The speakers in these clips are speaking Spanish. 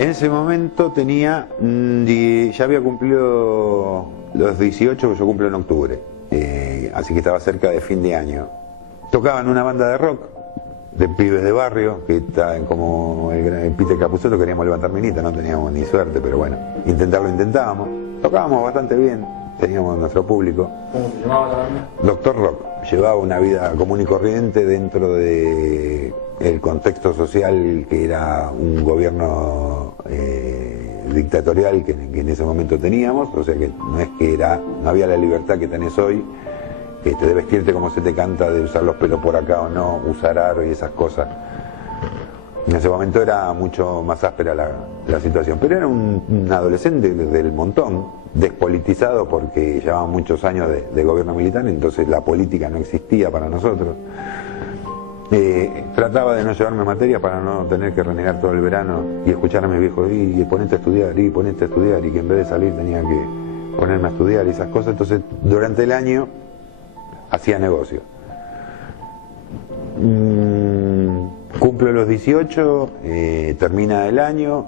En ese momento tenía, ya había cumplido los 18, que yo cumplo en octubre, así que estaba cerca de fin de año. Tocaba en una banda de rock, de pibes de barrio, que estaban como el Peter Capusotto, queríamos levantar minita, no teníamos ni suerte, pero bueno, intentábamos. Tocábamos bastante bien, teníamos nuestro público. ¿Cómo se llamaba la banda? Doctor Rock. Llevaba una vida común y corriente dentro de el contexto social que era un gobierno dictatorial que en ese momento teníamos, o sea que no es que no había la libertad que tenés hoy, de vestirte como se te canta, de usar los pelos por acá o no, usar aro y esas cosas. En ese momento era mucho más áspera la situación, pero era un adolescente del montón, despolitizado porque llevaba muchos años de gobierno militar, entonces la política no existía para nosotros. Trataba de no llevarme materia para no tener que renegar todo el verano y escuchar a mis viejos, y ponete a estudiar, y que en vez de salir tenía que ponerme a estudiar y esas cosas. Entonces durante el año hacía negocio. Cumplo los 18, termina el año.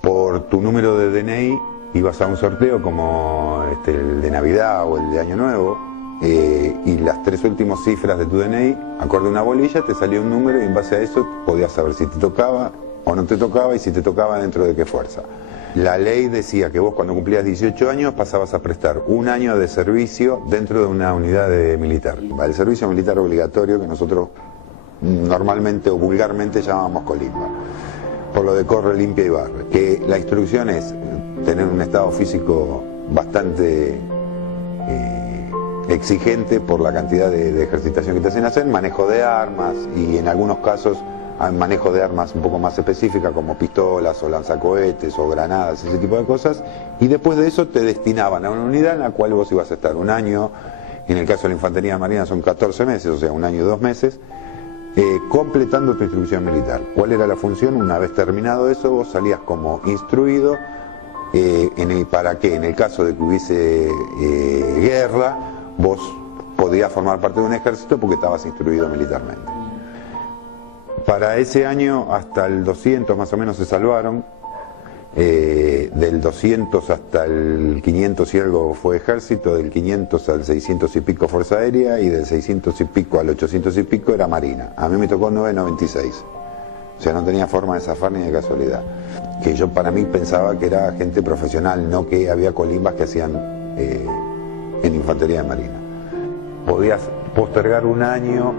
Por tu número de DNI ibas a un sorteo como el de Navidad o el de Año Nuevo, y las 3 últimas cifras de tu DNI, acorde a una bolilla, te salía un número y en base a eso podías saber si te tocaba o no te tocaba, y si te tocaba dentro de qué fuerza. La ley decía que vos cuando cumplías 18 años pasabas a prestar un año de servicio dentro de una unidad militar. El servicio militar obligatorio, que nosotros normalmente o vulgarmente llamábamos colimba, por lo de corre, limpia y barre. Que la instrucción es tener un estado físico bastante exigente por la cantidad de ejercitación que te hacen hacer, manejo de armas y en algunos casos manejo de armas un poco más específicas como pistolas o lanzacohetes o granadas, ese tipo de cosas, y después de eso te destinaban a una unidad en la cual vos ibas a estar un año, en el caso de la Infantería de Marina son 14 meses, o sea, un año y 2 meses, completando tu instrucción militar. ¿Cuál era la función? Una vez terminado eso, vos salías como instruido para que en el caso de que hubiese guerra, vos podías formar parte de un ejército porque estabas instruido militarmente. Para ese año hasta el 200 más o menos se salvaron, del 200 hasta el 500 y algo fue ejército, del 500 al 600 y pico fuerza aérea, y del 600 y pico al 800 y pico era marina. A mí me tocó 996, o sea, no tenía forma de zafar ni de casualidad, que yo para mí pensaba que era gente profesional, no que había colimbas que hacían en Infantería de Marina. Podías postergar un año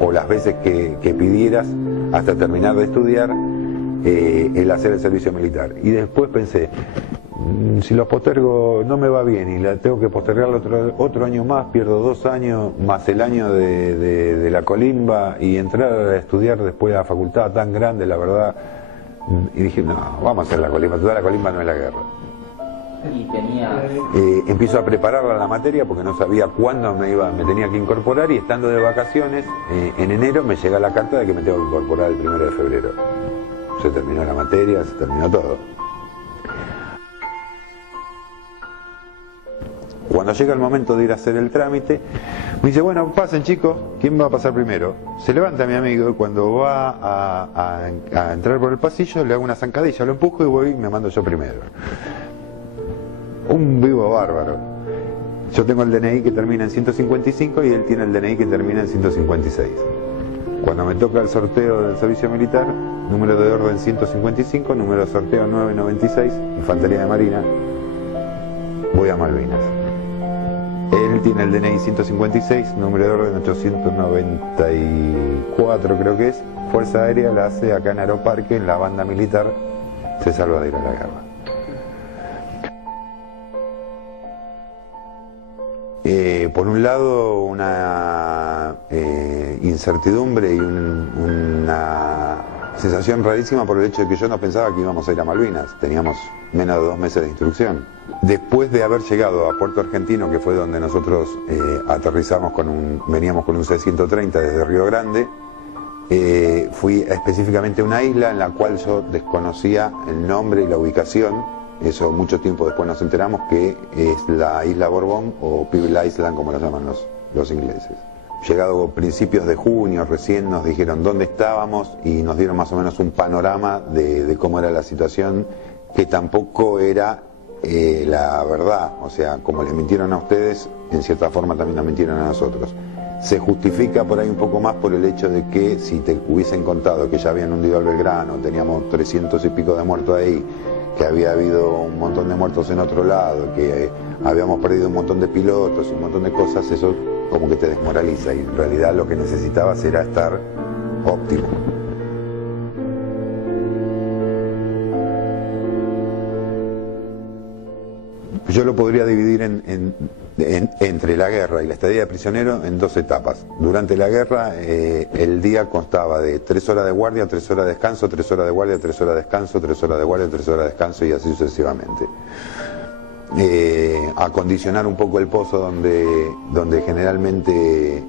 o las veces que pidieras hasta terminar de estudiar el hacer el servicio militar. Y después pensé, si lo postergo no me va bien y la tengo que postergar otro año más, pierdo 2 años más el año de la colimba y entrar a estudiar después a la facultad tan grande, la verdad. Y dije, no, vamos a hacer la colimba, toda la colimba no es la guerra. Y tenía... empiezo a prepararla la materia porque no sabía cuándo me tenía que incorporar, y estando de vacaciones en enero me llega la carta de que me tengo que incorporar el 1 de febrero. Se terminó la materia, se terminó todo. Cuando llega el momento de ir a hacer el trámite, me dice, bueno, pasen chicos, ¿quién va a pasar primero? Se levanta mi amigo y cuando va a entrar por el pasillo le hago una zancadilla, lo empujo y voy y me mando yo primero. Un vivo bárbaro. Yo tengo el DNI que termina en 155 y él tiene el DNI que termina en 156. Cuando me toca el sorteo del servicio militar, número de orden 155, número de sorteo 996, Infantería de Marina, voy a Malvinas. Él tiene el DNI 156, número de orden 894 creo que es, Fuerza Aérea, la hace acá en Aeroparque, en la banda militar, se salva de ir a la guerra. Por un lado una incertidumbre y una sensación rarísima por el hecho de que yo no pensaba que íbamos a ir a Malvinas, teníamos menos de 2 meses de instrucción. Después de haber llegado a Puerto Argentino, que fue donde nosotros aterrizamos veníamos con un C-130 desde Río Grande, fui específicamente a una isla en la cual yo desconocía el nombre y la ubicación. Eso mucho tiempo después nos enteramos que es la Isla Borbón o Pebble Island, como lo llaman los ingleses. llegado principios de junio, recién nos dijeron dónde estábamos y nos dieron más o menos un panorama de cómo era la situación, que tampoco era la verdad. O sea, como les mintieron a ustedes, en cierta forma también nos mintieron a nosotros. Se justifica por ahí un poco más por el hecho de que si te hubiesen contado que ya habían hundido al Belgrano, teníamos 300 y pico de muertos ahí, que había habido un montón de muertos en otro lado, que habíamos perdido un montón de pilotos y un montón de cosas, eso como que te desmoraliza, y en realidad lo que necesitabas era estar óptimo. Yo lo podría dividir entre la guerra y la estadía de prisionero en dos etapas. Durante la guerra el día constaba de 3 horas de guardia, 3 horas de descanso, 3 horas de guardia, 3 horas de descanso, 3 horas de guardia, 3 horas de descanso y así sucesivamente. Acondicionar un poco el pozo donde generalmente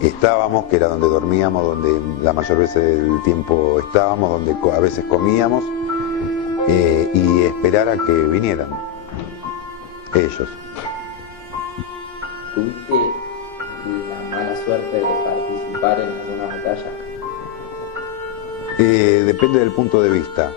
estábamos, que era donde dormíamos, donde la mayor veces del tiempo estábamos, donde a veces comíamos, y esperar a que vinieran ellos. ¿Tuviste la mala suerte de participar en alguna batalla? Depende del punto de vista.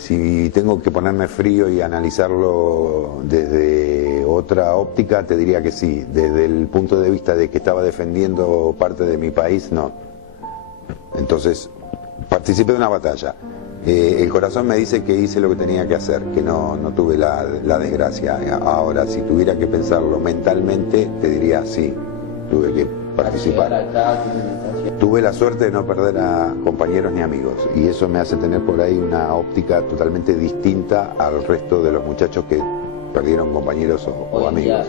Si tengo que ponerme frío y analizarlo desde otra óptica, te diría que sí. Desde el punto de vista de que estaba defendiendo parte de mi país, no. Entonces, participé de una batalla. El corazón me dice que hice lo que tenía que hacer, que no tuve la desgracia. Ahora, si tuviera que pensarlo mentalmente, te diría sí, tuve que participar. Tuve la suerte de no perder a compañeros ni amigos, y eso me hace tener por ahí una óptica totalmente distinta al resto de los muchachos que perdieron compañeros o amigos.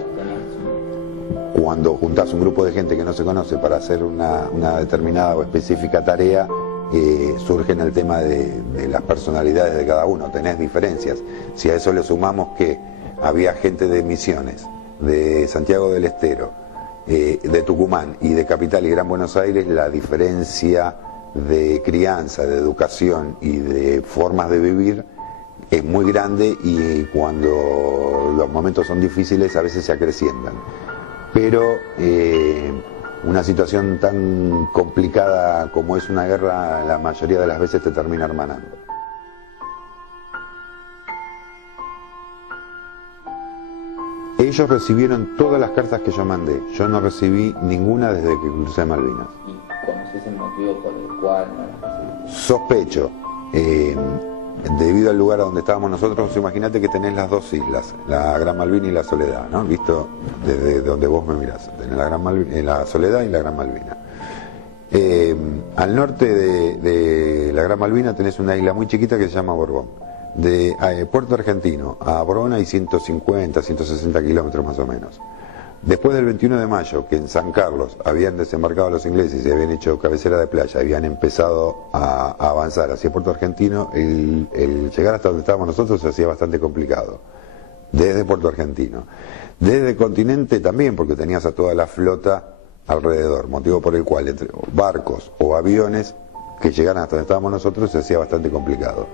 Cuando juntás un grupo de gente que no se conoce para hacer una determinada o específica tarea, surge en el tema de las personalidades de cada uno, tenés diferencias. Si a eso le sumamos que había gente de Misiones, de Santiago del Estero, de Tucumán y de Capital y Gran Buenos Aires, la diferencia de crianza, de educación y de formas de vivir es muy grande, y cuando los momentos son difíciles a veces se acrecientan. Pero una situación tan complicada como es una guerra, la mayoría de las veces te termina hermanando. Ellos recibieron todas las cartas que yo mandé. Yo no recibí ninguna desde que crucé Malvinas. ¿Y conoces el motivo por el cual no las recibiste? Sospecho. Debido al lugar donde estábamos nosotros, imagínate que tenés las dos islas, la Gran Malvina y la Soledad, ¿no? Visto desde donde vos me mirás, tenés la Soledad y la Gran Malvina. Al norte de la Gran Malvina tenés una isla muy chiquita que se llama Borbón. De Puerto Argentino a Borbón hay 150, 160 kilómetros más o menos. Después del 21 de mayo, que en San Carlos habían desembarcado los ingleses y habían hecho cabecera de playa, habían empezado a avanzar hacia Puerto Argentino, el llegar hasta donde estábamos nosotros se hacía bastante complicado, desde Puerto Argentino. Desde el continente también, porque tenías a toda la flota alrededor, motivo por el cual entre barcos o aviones que llegaran hasta donde estábamos nosotros se hacía bastante complicado.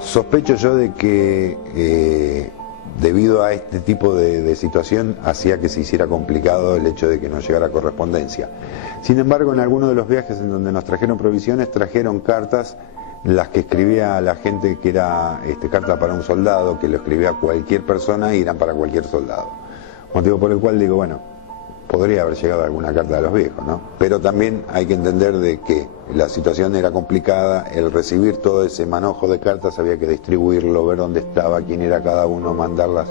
Sospecho yo de que debido a este tipo de situación hacía que se hiciera complicado el hecho de que no llegara correspondencia. Sin embargo, en algunos de los viajes en donde nos trajeron provisiones, trajeron cartas, las que escribía la gente, que era carta para un soldado, que lo escribía cualquier persona y eran para cualquier soldado. Motivo por el cual digo, bueno, podría haber llegado alguna carta de los viejos, ¿no? Pero también hay que entender de que la situación era complicada, el recibir todo ese manojo de cartas había que distribuirlo, ver dónde estaba, quién era cada uno, mandarlas.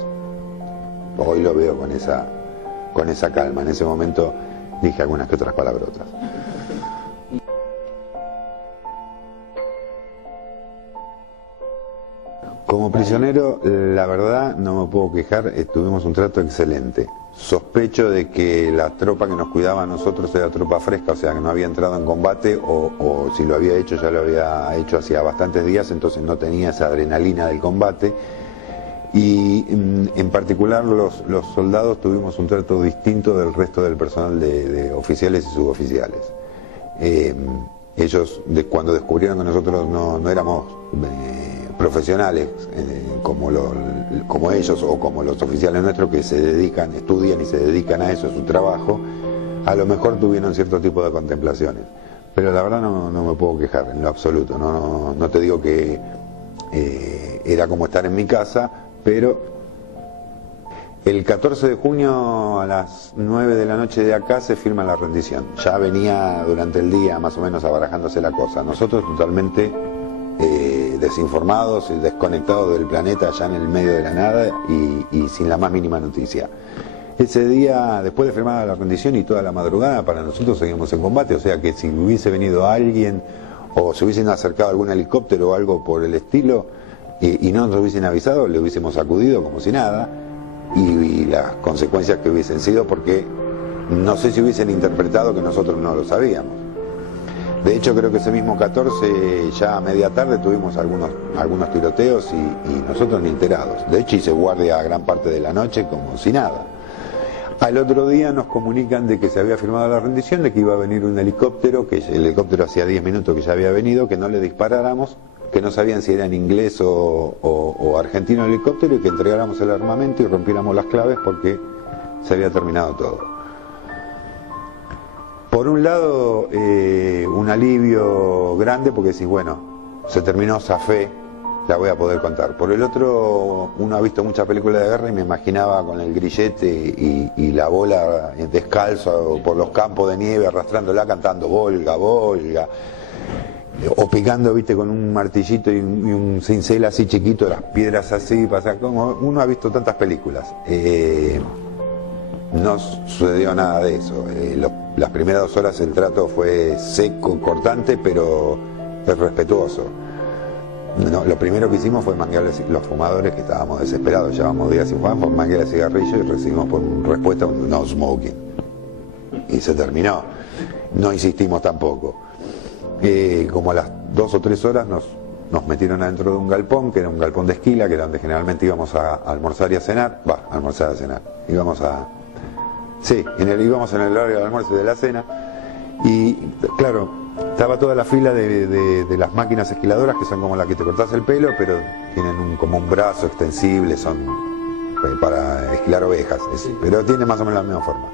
Hoy lo veo con esa calma. En ese momento dije algunas que otras palabrotas. Como prisionero, la verdad, no me puedo quejar, tuvimos un trato excelente. Sospecho de que la tropa que nos cuidaba a nosotros era tropa fresca, o sea, que no había entrado en combate, o si lo había hecho, ya lo había hecho hacía bastantes días, entonces no tenía esa adrenalina del combate. Y en particular los soldados tuvimos un trato distinto del resto del personal de oficiales y suboficiales. Ellos, cuando descubrieron que nosotros no éramos profesionales como ellos o como los oficiales nuestros que se dedican, estudian y se dedican a eso, a su trabajo, a lo mejor tuvieron cierto tipo de contemplaciones. Pero la verdad no me puedo quejar en lo absoluto. No te digo que era como estar en mi casa, pero el 14 de junio a las 9 de la noche de acá se firma la rendición. Ya venía durante el día más o menos abarajándose la cosa. Nosotros totalmente desinformados y desconectados del planeta, allá en el medio de la nada y sin la más mínima noticia. Ese día, después de firmar la rendición y toda la madrugada, para nosotros seguimos en combate, o sea que si hubiese venido alguien o se hubiesen acercado algún helicóptero o algo por el estilo y no nos hubiesen avisado, le hubiésemos acudido como si nada y las consecuencias que hubiesen sido, porque no sé si hubiesen interpretado que nosotros no lo sabíamos. De hecho, creo que ese mismo 14, ya a media tarde, tuvimos algunos tiroteos y nosotros ni enterados. De hecho, hice guardia gran parte de la noche como si nada. Al otro día nos comunican de que se había firmado la rendición, de que iba a venir un helicóptero, que el helicóptero hacía 10 minutos que ya había venido, que no le disparáramos, que no sabían si era en inglés o argentino el helicóptero, y que entregáramos el armamento y rompiéramos las claves porque se había terminado todo. Por un lado, un alivio grande porque decís, bueno, se terminó esa fe, la voy a poder contar. Por el otro, uno ha visto muchas películas de guerra y me imaginaba con el grillete y la bola descalzo por los campos de nieve, arrastrándola, cantando Volga, Volga, o picando, viste, con un martillito y un cincel así chiquito, las piedras así, pasa como uno ha visto tantas películas. No sucedió nada de eso. Las primeras 2 horas el trato fue seco, cortante, pero respetuoso. No, lo primero que hicimos fue manguearles, los fumadores que estábamos desesperados, llevamos días sin fumar, fue manguear el cigarrillo y recibimos por respuesta un no smoking. Y se terminó. No insistimos tampoco. Como a las 2 o 3 horas nos metieron adentro de un galpón, que era un galpón de esquila, que era donde generalmente íbamos a almorzar y a cenar. Almorzar y a cenar. Íbamos en el horario del almuerzo y de la cena. Y claro, estaba toda la fila de las máquinas esquiladoras, que son como las que te cortás el pelo, pero tienen como un brazo extensible, son para esquilar ovejas, pero tiene más o menos la misma forma.